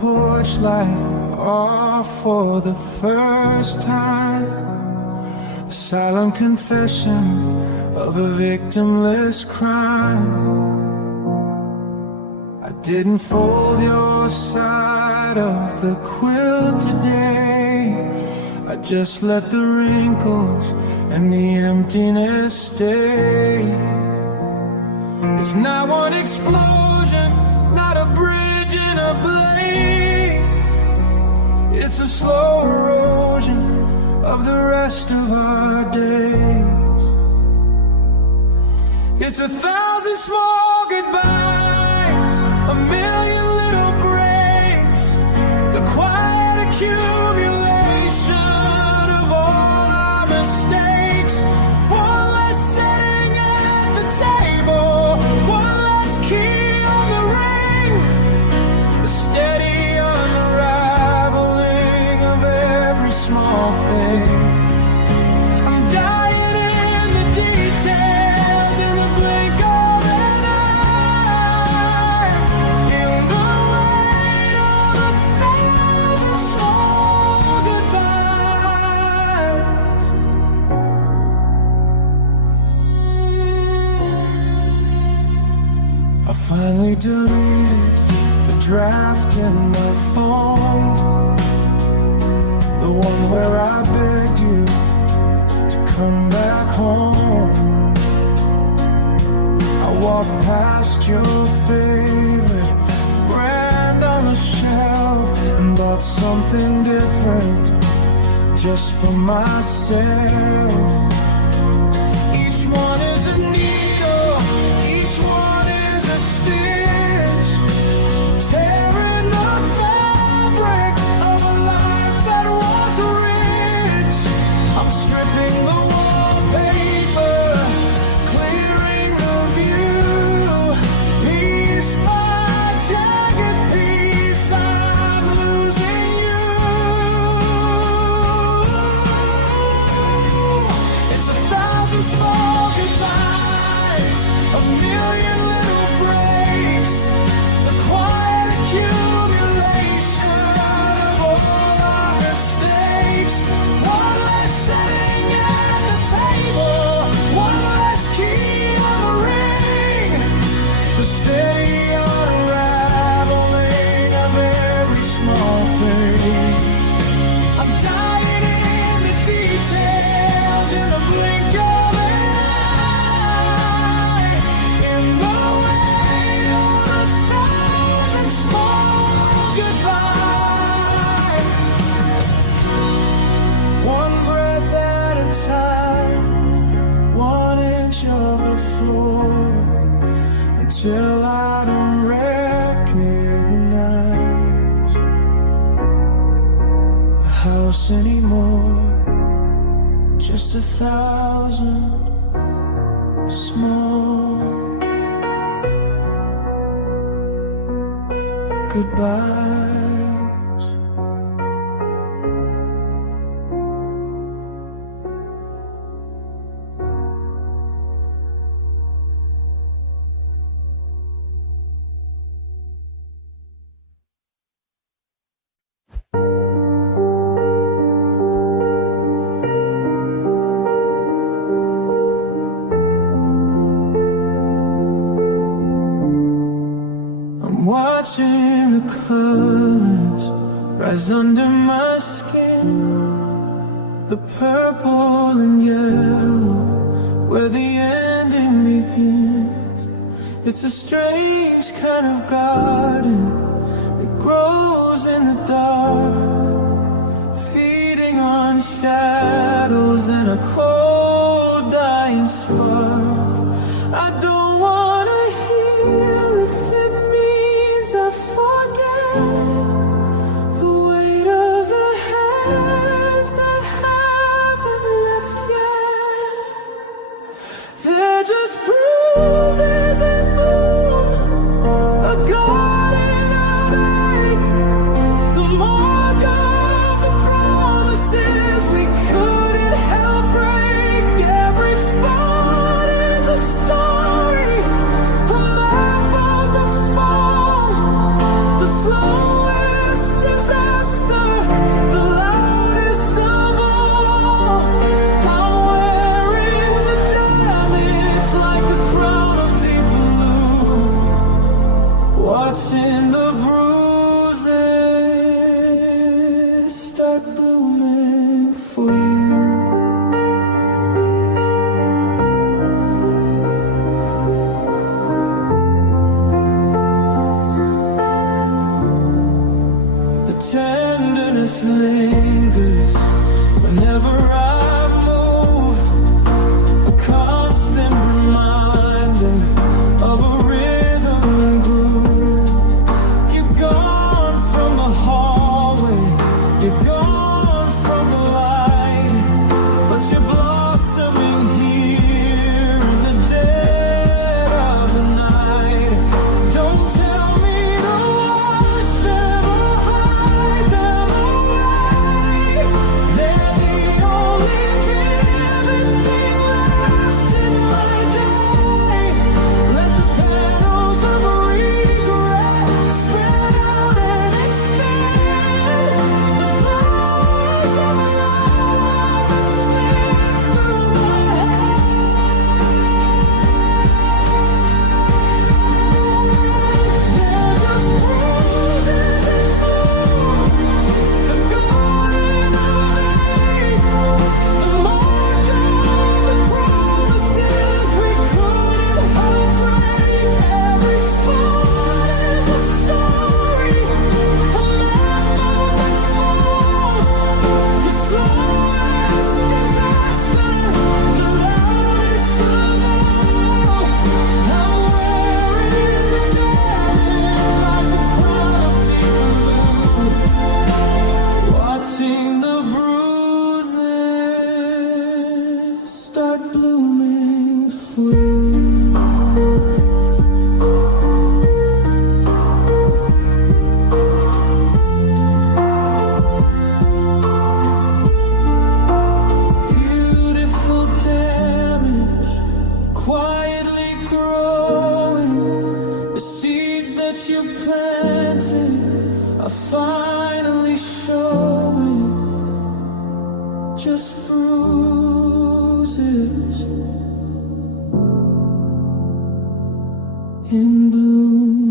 porch light off for the first time. A silent confession of a victimless crime. I didn't fold your side of the quilt today. I just let the wrinkles and the emptiness stay. It's not one explosion, not a bridge in a blaze. It's a slow erosion of the rest of our days. It's 1,000 small goodbyes, a million little breaks, the quiet accumulation of all our mistakes. One less sitting at the table, one less key on the ring, the steady unraveling of every small thing. I'm dying in the details, in the blink of an eye, in the weight of 1,000 small goodbyes. I finally deleted the draft in my phone, the one where I begged you to come back home. I walked past your favorite brand on the shelf and bought something different just for myself. Each one is a needle, each one is a stitch, tearing the fabric of a life that was rich. I'm stripping the wallpaper, clearing the view, piece by jagged piece, I'm losing you. It's 1,000 small goodbyes, a million little breaks, the quiet accumulation of all our mistakes. One less sitting at the table, one less key on the ring, the steady unraveling of every small thing. I'm dying in the details, in the blink of an eye, in the way of 1,000 small goodbyes. One breath at a time, 1 inch of the floor, until I don't recognize the house anymore. Just 1,000 small goodbyes. I'm watching the colors rise under my skin, the purple and yellow, where the ending begins. It's a strange kind of garden that grows in the dark, feeding on shadows and a cold dying spark. I don't wanna hear if it means I forget the weight of the hands that haven't left yet. They're just bruises and gloom, a garden of ache, the mark of the promises we couldn't help break. roses in bloom.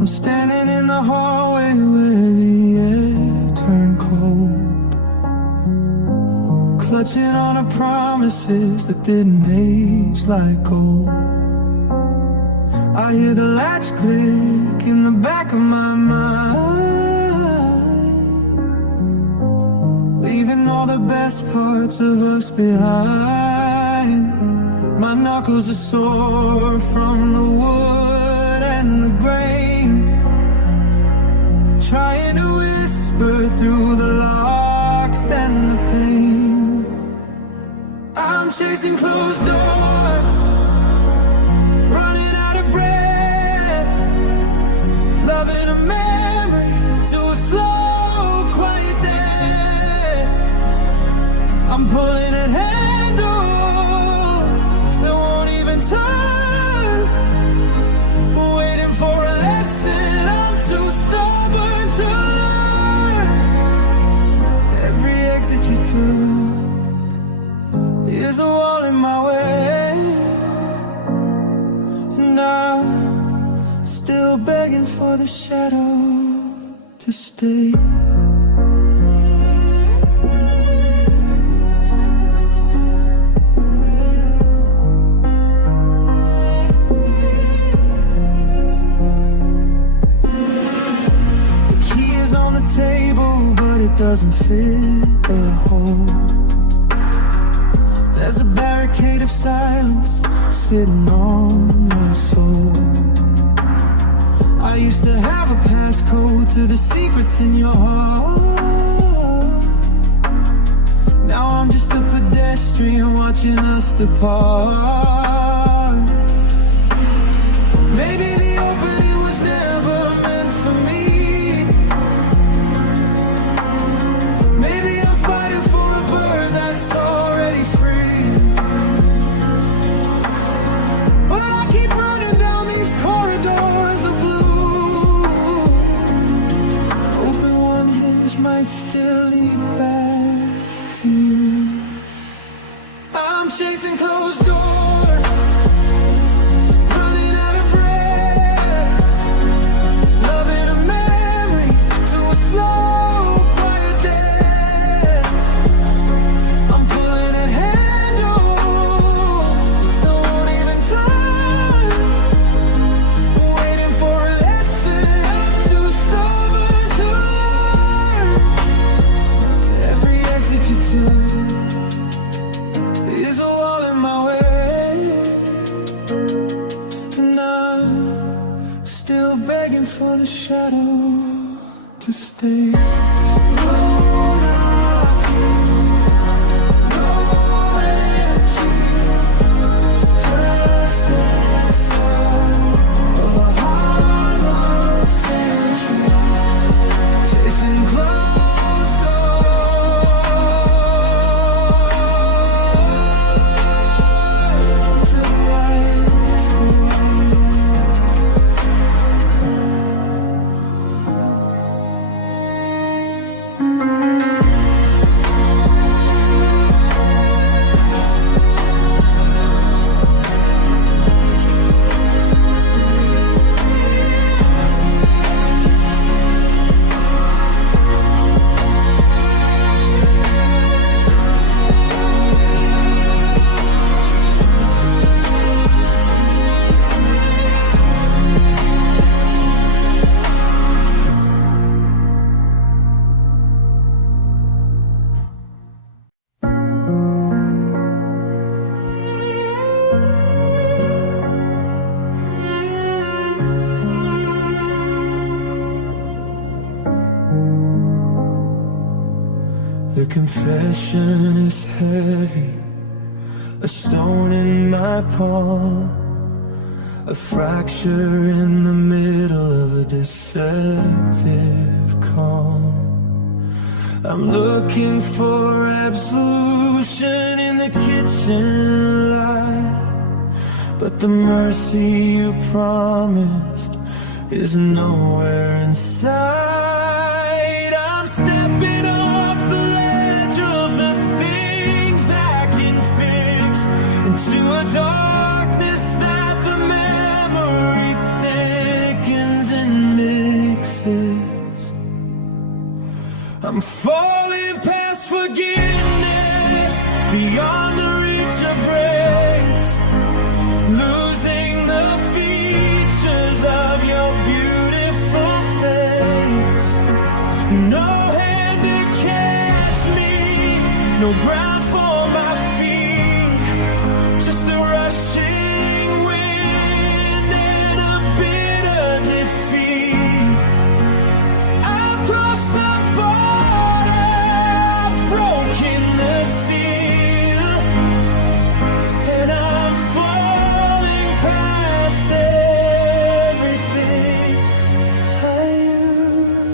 I'm standing in the hallway where the air turned cold, clutching on to promises that didn't age like gold. I hear the latch click in the back of my mind, leaving all the best parts of us behind. My knuckles are sore from the wood and the grain, trying to whisper through the locks and the pain. I'm chasing closed doors, running out of breath, loving a memory to a slow, quiet death. I'm pulling at handles that won't even turn, waiting for a lesson I'm too stubborn to learn. Every exit you took is a wall in my way, and I'm still begging for the shadow to stay. Table, but it doesn't fit the hole. There's a barricade of silence sitting on my soul. I used to have a passcode to the secrets in your heart. Now I'm just a pedestrian watching us depart. Maybe the opening was never meant for me. Maybe I'm fighting for a bird that's already free, but I keep running down these corridors of blue, hoping one hinge might still lead back to you. I'm chasing closed doors, running out of breath, loving a memory to a slow, for the shadow to stay. The confession is heavy, a stone in my palm, a fracture in the middle of a deceptive calm. I'm looking for absolution in the kitchen light, but the mercy you promised is nowhere in sight. I'm stepping off the ledge of the things I can fix into a darkness that the memory thickens and mixes. I'm falling past forgiveness, beyond the reach of grace, losing the features of your beautiful face. No hand to catch me, no ground for my feet, just the rushing wind and a bitter defeat. I've crossed the border, I've broken the seal, and I'm falling past everything I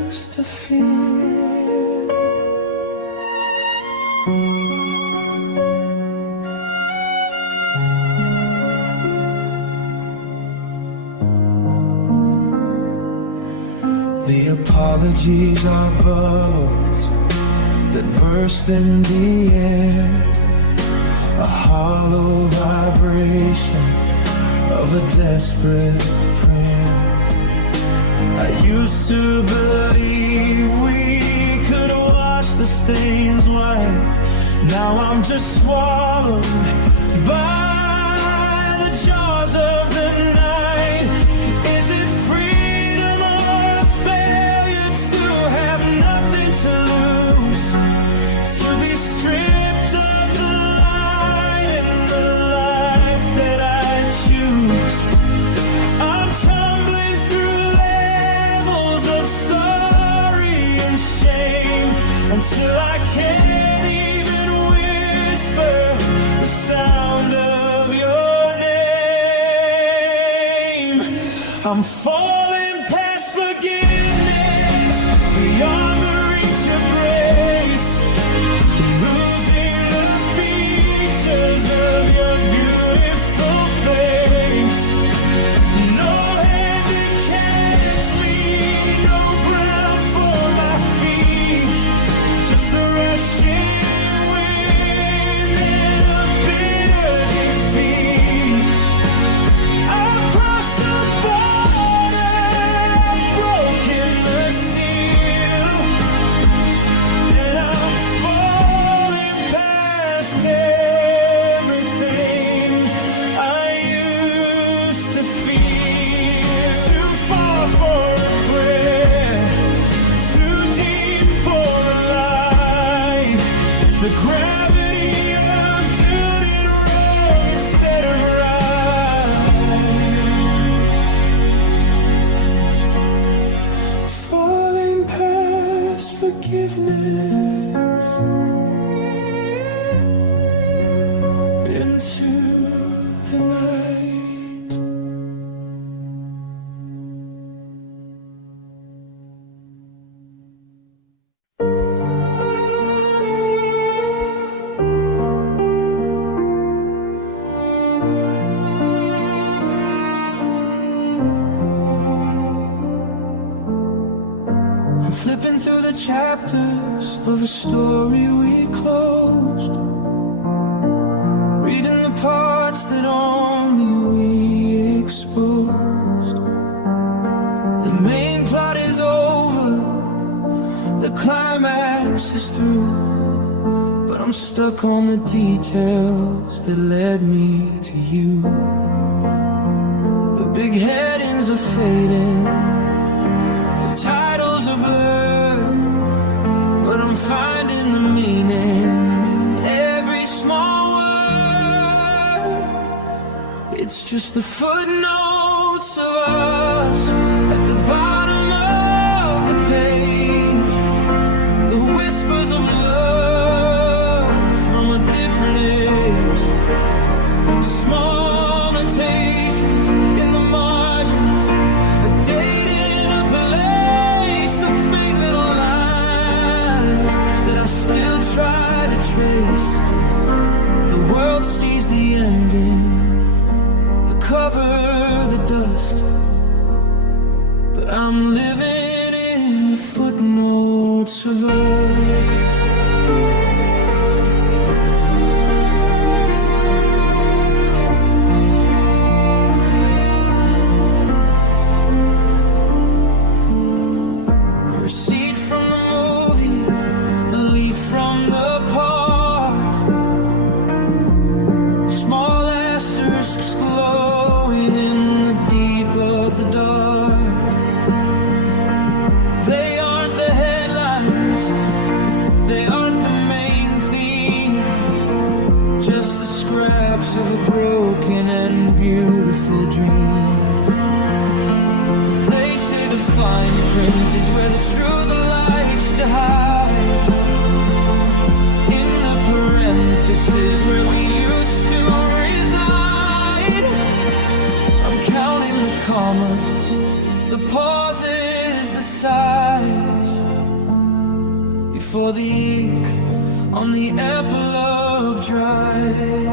used to feel. The apologies are bubbles that burst in the air, a hollow vibration of a desperate prayer. I used to believe we could wash the stains white. Now I'm just swallowed by the jaws of the night. Is it freedom or a failure to have nothing to lose? To be stripped of the light and the life that I choose. I'm tumbling through levels of sorry and shame until I can't even whisper the sound of your name. I'm falling past forgiveness, beyond the reach of grace, losing the features of your beautiful face. No hand to catch me, no ground for my feet, just the rushing wind and a bitter defeat. I've crossed the border, I've broken the seal, and I'm falling past everything I used to feel. Too far for a prayer, too deep for a light. The gravity of doing it wrong instead of right. Falling past forgiveness into the night. I'm flipping through the chapters of a story we closed, reading the parts that only we exposed. The main plot is over, the climax is through, but I'm stuck on the details that led me to you. The big headings are fading, the titles are blurred, but I'm finding the meaning in every small word. It's just the footnotes of us at the bottom of the page, the whispers of love trace. The world sees the ending, the cover, the dust, but I'm living in the footnotes of us. Of a broken and beautiful dream. They say the fine print is where the truth likes to hide. In the parentheses where we used to reside. I'm counting the commas, the pauses, the sighs, before the ink on the epilogue dries.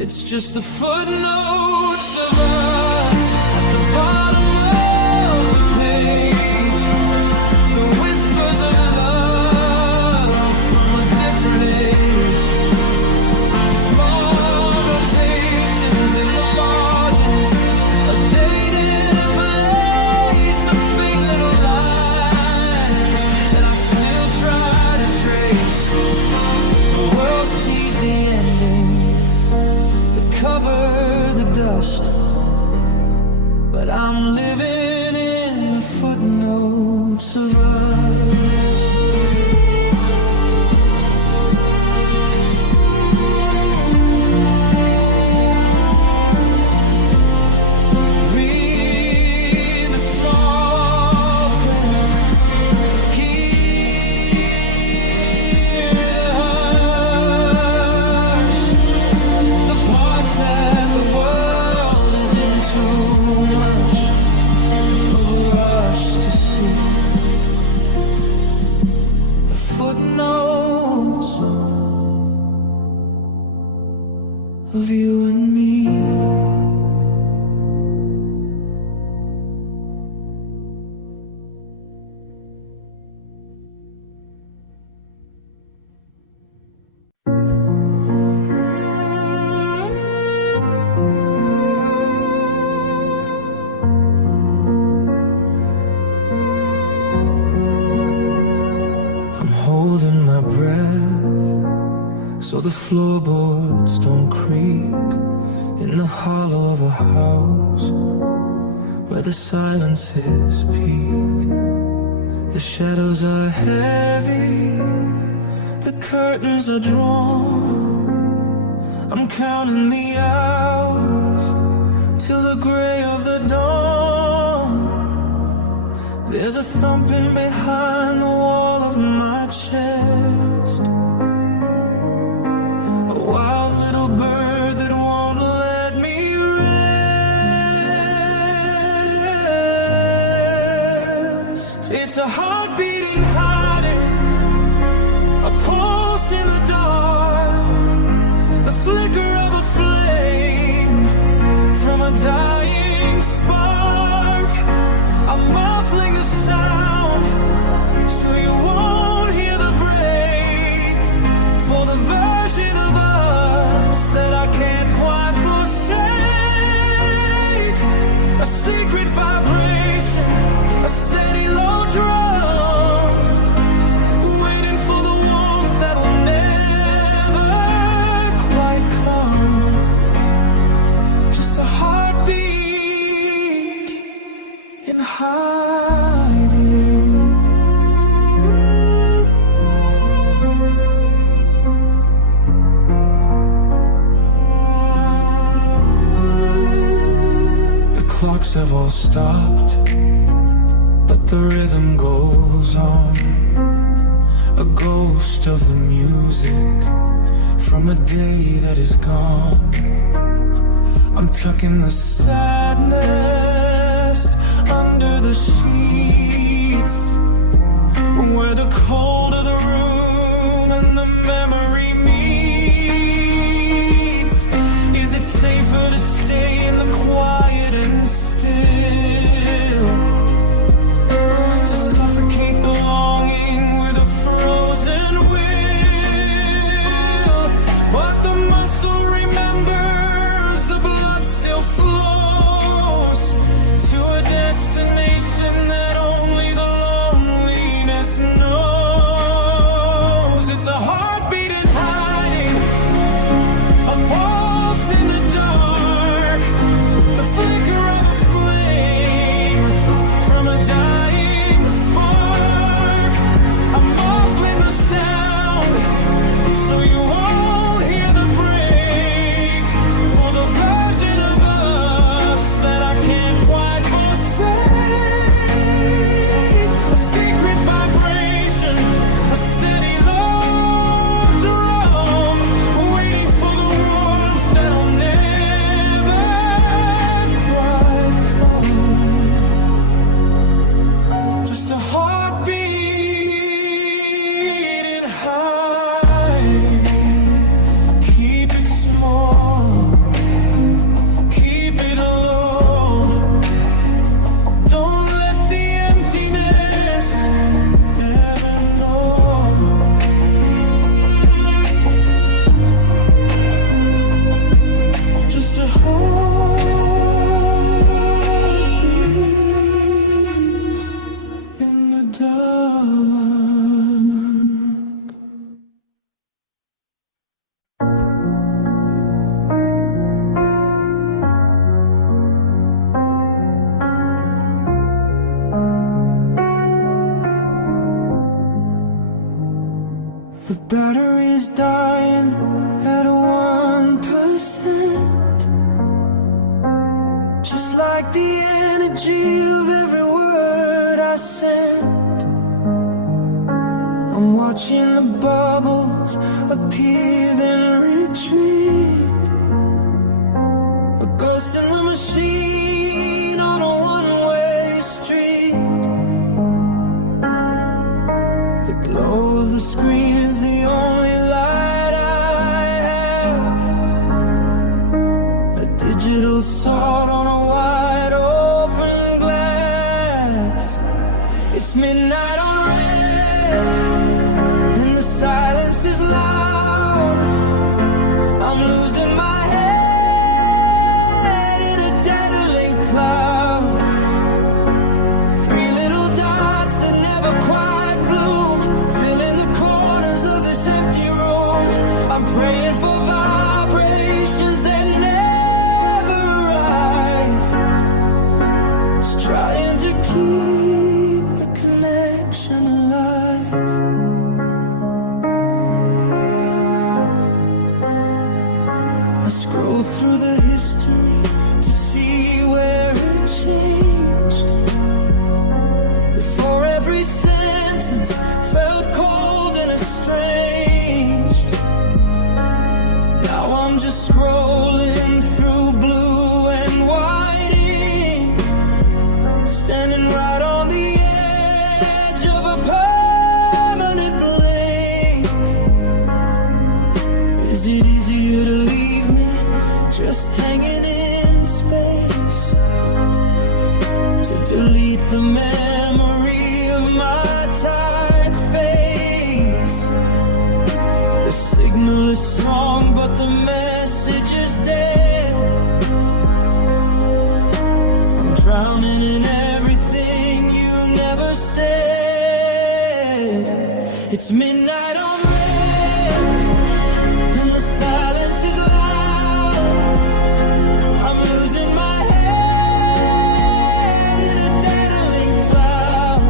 It's just the footnotes of us at the bottom of the page. The whispers of love from a different age. Small notations in the margins, a date in a place, the faint little lines that I still try to trace. The world sees the ending, cover the dust, but I'm living in the footnotes of us. Read the small print, hear the hush, the parts that the world is in too much of a rush to see. The footnotes of you and me. Holding my breath so the floorboards don't creak in the hollow of a house where the silences peak. The shadows are heavy, the curtains are drawn. I'm counting the hours till the gray of the dawn. There's a thumping behind the wall of my chest, a wild little bird that won't let me rest. It's a heart beating hiding, a pulse in the dark, the flicker of a flame from a dying spark. I'm muffling the sound so you won't hear the break, for the version of us that I can't quite forsake. A secret vibration, a steady low drum, waiting for the warmth that will never quite come. Just a heartbeat in hiding. The clocks have all stopped, but the rhythm goes on. A ghost of the music from a day that is gone. I'm tucking the sadness under the sheets, where the cold of the room and the The battery's dying at 1%. Just like the energy of every word I sent. I'm watching the bubbles appear then retreat. A ghost in the machine on a one-way street. The glow of the screen is the only light I have. A digital sword on a wide open glass. It's midnight already, and the silence is loud. I'm losing my head in a deadly cloud. Three little dots that never quite bloom, filling the corners of this empty room. I'm praying for vibrations that never arrive. Just trying to keep the connection alive. I scroll through the history to see where it changed. Before every sentence felt cold and estranged. Now I'm just scrolling through blue and white ink, standing right on the edge of a permanent blink. Is it easier to leave me just hanging in space, to delete the memory of my tired face? The signal is strong, but the message is dead. I'm drowning in everything you never said. It's midnight already, and the silence is loud. I'm losing my head in a deadly cloud.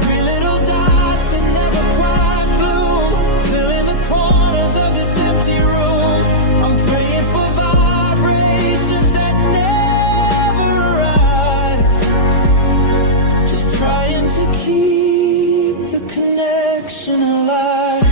Three little dots that never quite bloom, filling the corners of this empty room. I'm praying for vibrations that never arrive. Just trying to keep the connection alive.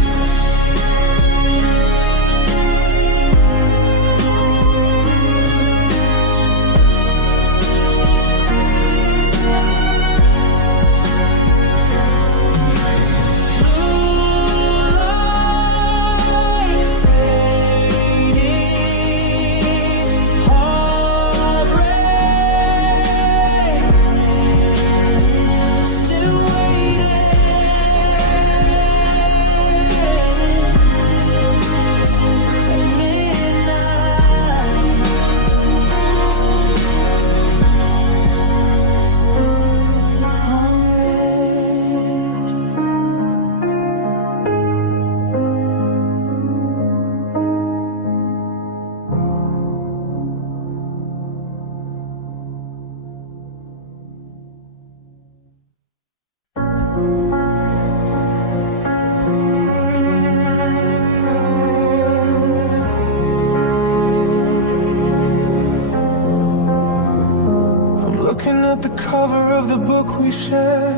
Looking at the cover of the book we shared,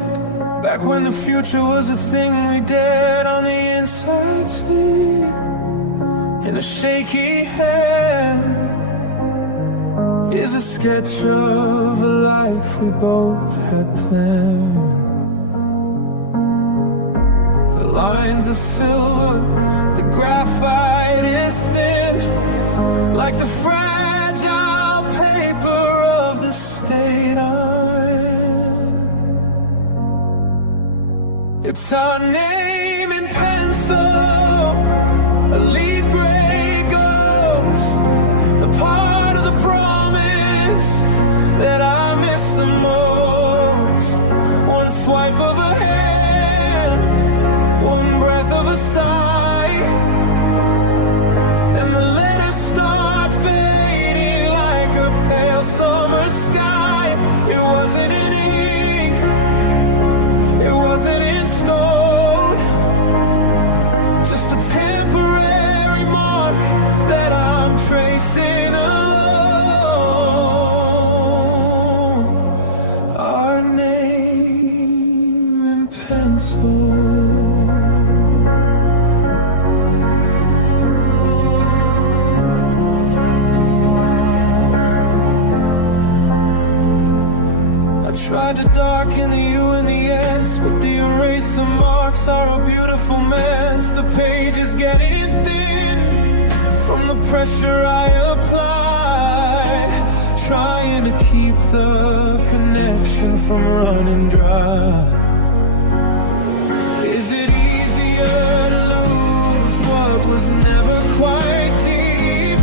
back when the future was a thing we dared. On the inside sleep, in a shaky hand, is a sketch of a life we both had planned. The lines are silver, the graphite is thin, like the fragile paper of the state I'm in. It's our name in pencil, a lead gray ghost, the part of the promise that I miss the most. One swipe of a hand, one breath of a sigh, and the letters start fading like a pale summer sky. It wasn't in ink, it wasn't in stone. pencil. I tried to darken the U and the S, but the eraser marks are a beautiful mess. The page is getting thin from the pressure I apply, trying to keep the connection from running dry. Is it easier to lose what was never quite deep,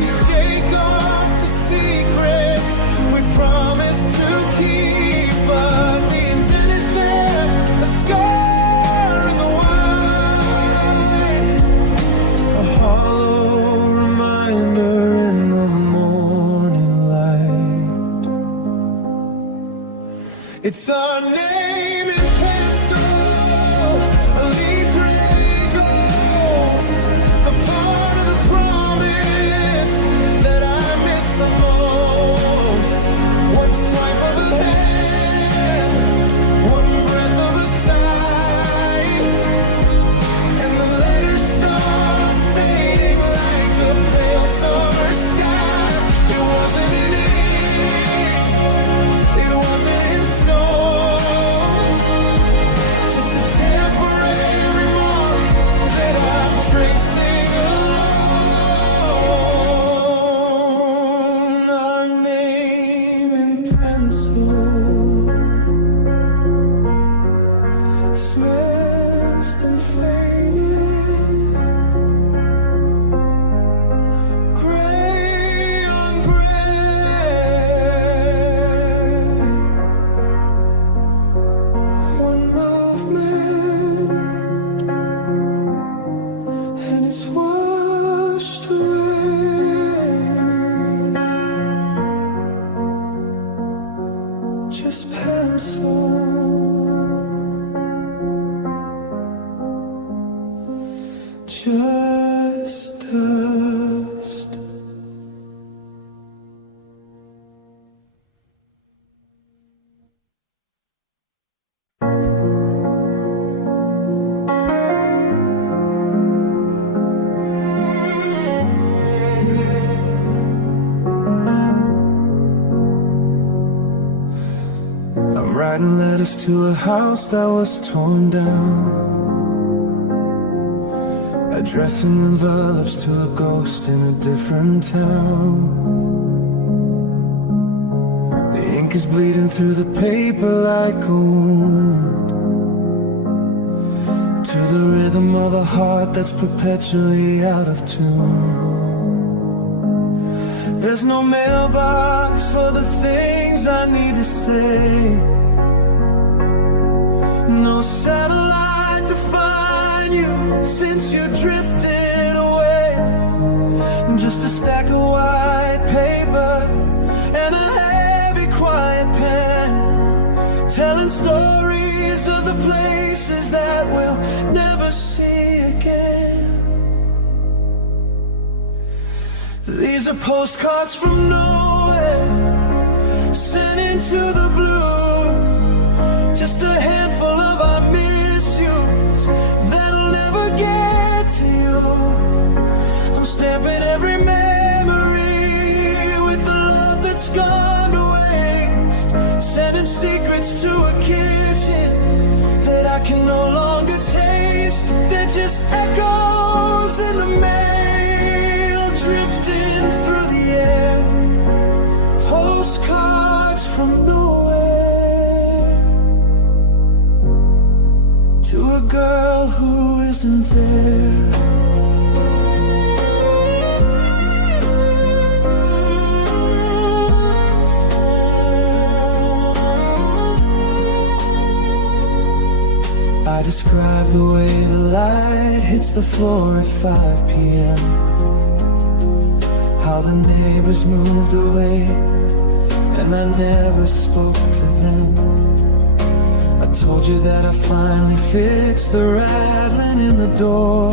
to shake off the secrets we promised to keep? But the intent is there, a scar in the wine, a hollow reminder in the morning light. It's our name in pencil, a lead gray ghost, the part of the promise that I miss the most. One swipe of a hand, one breath of a sigh, and the letters start fading like a pale summer sky. It wasn't in ink, it wasn't in stone, just a temporary mark that I'm tracing alone. Our name in pencil, smexed and faded, gray on gray. One movement and it's washed away. Just pencil, just dust. I'm writing letters to a house that was torn down, addressing envelopes to a ghost in a different town. The ink is bleeding through the paper like a wound, to the rhythm of a heart that's perpetually out of tune. There's no mailbox for the things I need to say, no satellite to find you since you drifted away. Just a stack of white paper and a heavy quiet pen, telling stories of the places that we'll never see again. These are postcards from nowhere, sent into the blue, just a handful of our misuse that'll never get to you. I'm stamping every memory with the love that's gone to waste, sending secrets to a kitchen that I can no longer taste. They're just echoes in the mail, drifting through the air, postcards from nowhere, to a girl who isn't there. I describe the way the light hits the floor at 5 p.m., how the neighbors moved away and I never spoke to them. I told you that I finally fixed the rattling in the door,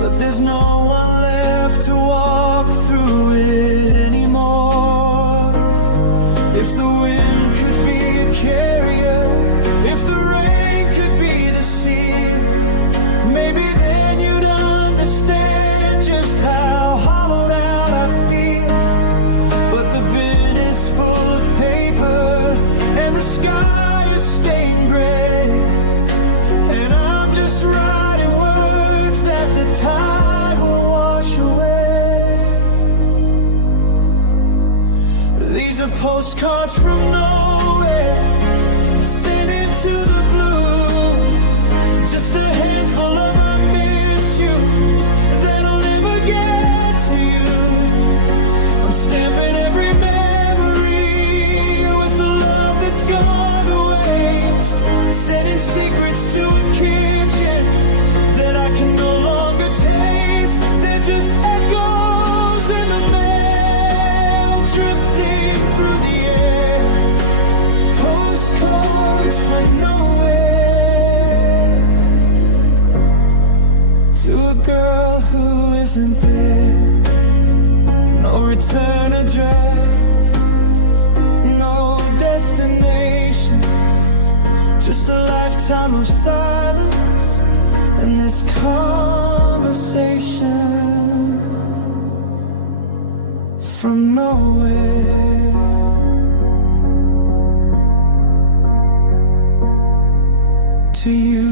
but there's no one left to walk through it anymore. If the wind could be a carrier, Postcards from nowhere, sent into the blue. Just a handful of I miss yous that'll never get to you. I'm stamping every memory with the love that's gone to waste. Sending secrets to a kitchen that I can no longer taste. They're just echoes in the mail, drifting through the air. Postcards from nowhere, to a girl who isn't there. No return address, no destination, just a lifetime of silence and this conversation from nowhere. To you.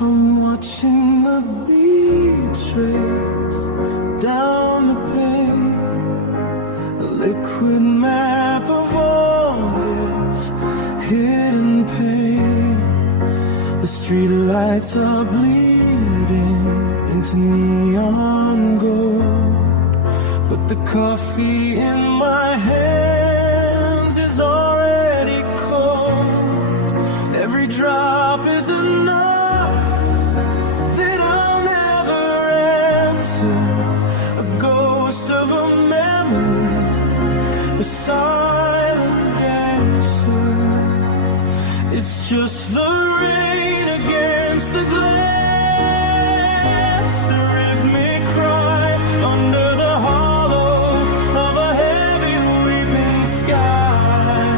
I'm watching the beat trace down the pane, a liquid map of all this hidden pain. The streetlights are bleeding into neon gold, but the coffee in my hands is already cold. Every drop is enough that I'll never answer. A ghost of a memory, a silent dancer. It's just the rain against the glass, a rhythmic cry under the hollow of a heavy weeping sky.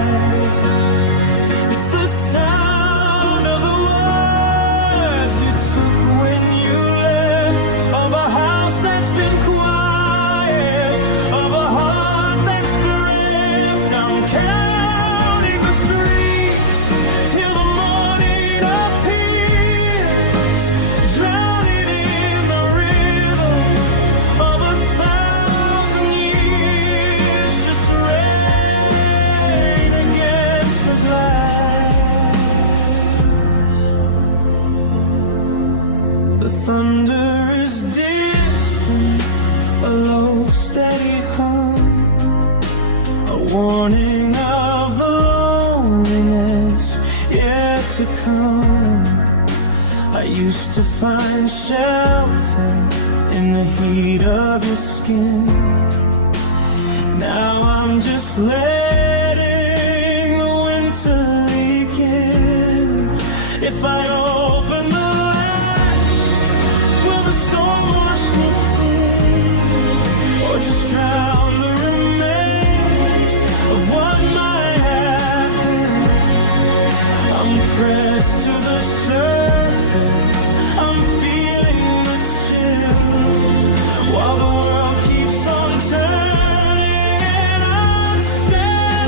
It's the sound of the words you took when you left, of a house that's been quiet, of a heart that's bereft. I'm counting the streets till the morning appears, drowning in the rhythm of 1,000 years. Just rain against the glass. The thunder is distant, a low steady hum, a warning of the loneliness yet to come. I used to find shelter in the heat of your skin. Now I'm just letting the winter leak in. If I open the latch, will the storm wash me clean, or just drown the remains of what might have been? I'm pressed to the surface, I'm feeling the chill, while the world keeps on turning and I'm standing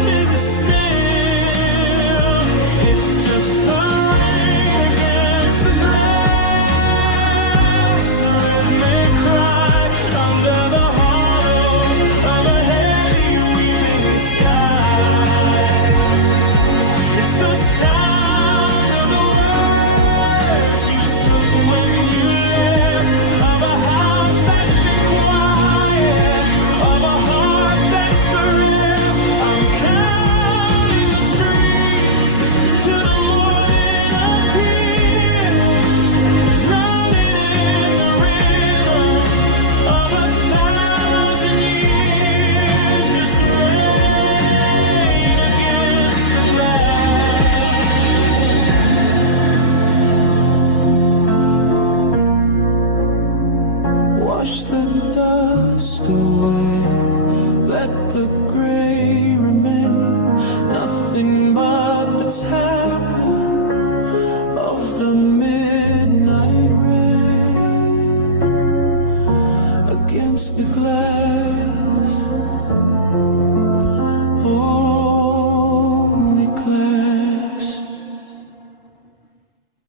time